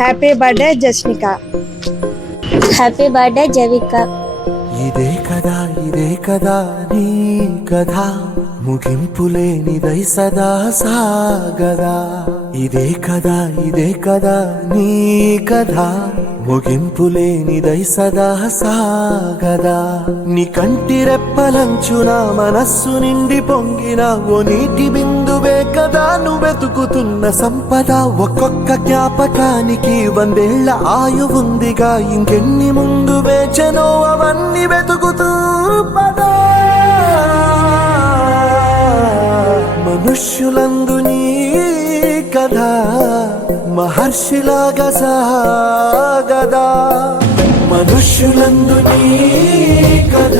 Happy birthday Jasnika. Happy birthday Javika. ఇదే కదా నీ కథ, ముగింపులేనిదై సదా సాగదా. ఇదే కదా నీ కథ, ముగింపులేనిదై సదా సాగదా. నీ కంటి రెప్పలంచున మనస్సు నిండి పొంగిన ఓ నీటి బిందువే కదా నువ్వెతుకుతున్న సంపద. ఒక్కొక్క జ్ఞాపకానికి 100 ఏళ్ల ఆయువుందిగా, ఇంకెన్ని ముందు వేచనో అవన్నీ వెతుకుతూ పదా. మనుష్యులందు నీ కథ మహర్షిలాగా సాగదా. మనుష్యులందు నీ కథ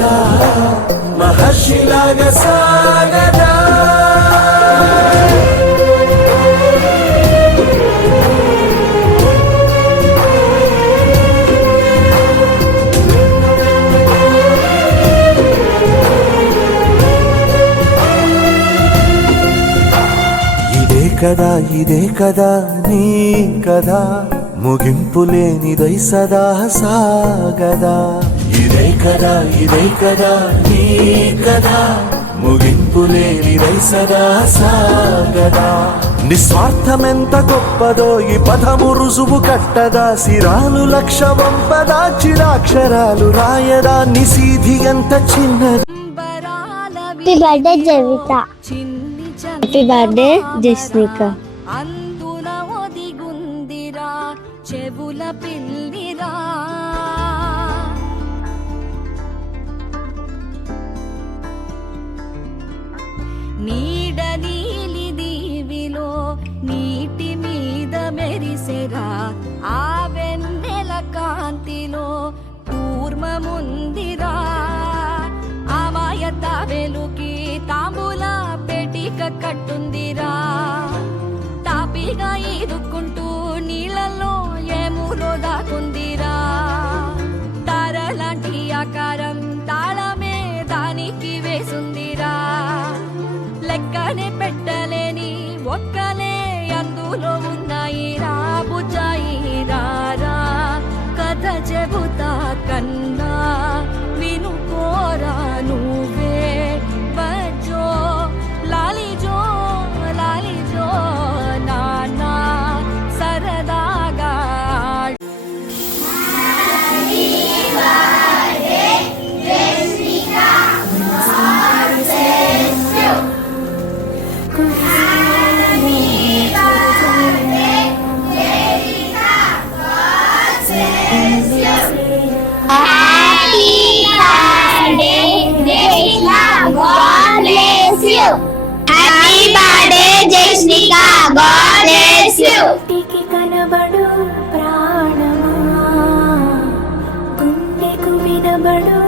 మహర్షిలాగా సాగదా. ఇదే కదా నీ కథ, ముగింపులేనిదై సదా సాగదా. ఇదే కదా నీ కథ, ముగింపులేనిదై సదా సాగదా. నిస్వార్థమెంత గొప్పదో ఈ పదము రుజువు కట్టదా. సిరాలు లక్ష వంపదా, చిరాక్షరాలు రాయదా. నిసీధి ఎంత చిన్నది. Happy birthday Javitha. Happy birthday Jasnika. అందున ఒదిగుందిరా చెవుల పిల్లిరా. నీడ నీలి దీవిలో నీటి మీద మెరిసెరా. ఆ వెన్నెల కాంతిలో కూర్మముందిరా. అమాయత వెలుకి తాంబూల పెటిక కట్టుందిరా. తాపిగా ఈదుకుంటూ నీళ్ళల్లో ఏములో దాకుందిరా. తారలాంటి ఆకారం తాళమే దానికి వేసుందిరా. లెక్కనే పెట్టలేని ఒక్కలే అందులో ఉన్నాయిరా. బుజ్జాయిరా కథ చెబుతా కన్నా వినుకోరా నువ్వే. బజ్జో లాలిజో లాలిజో నానా సరదాగా. కనబడు ప్రాణమా, గుండెకు వినబడు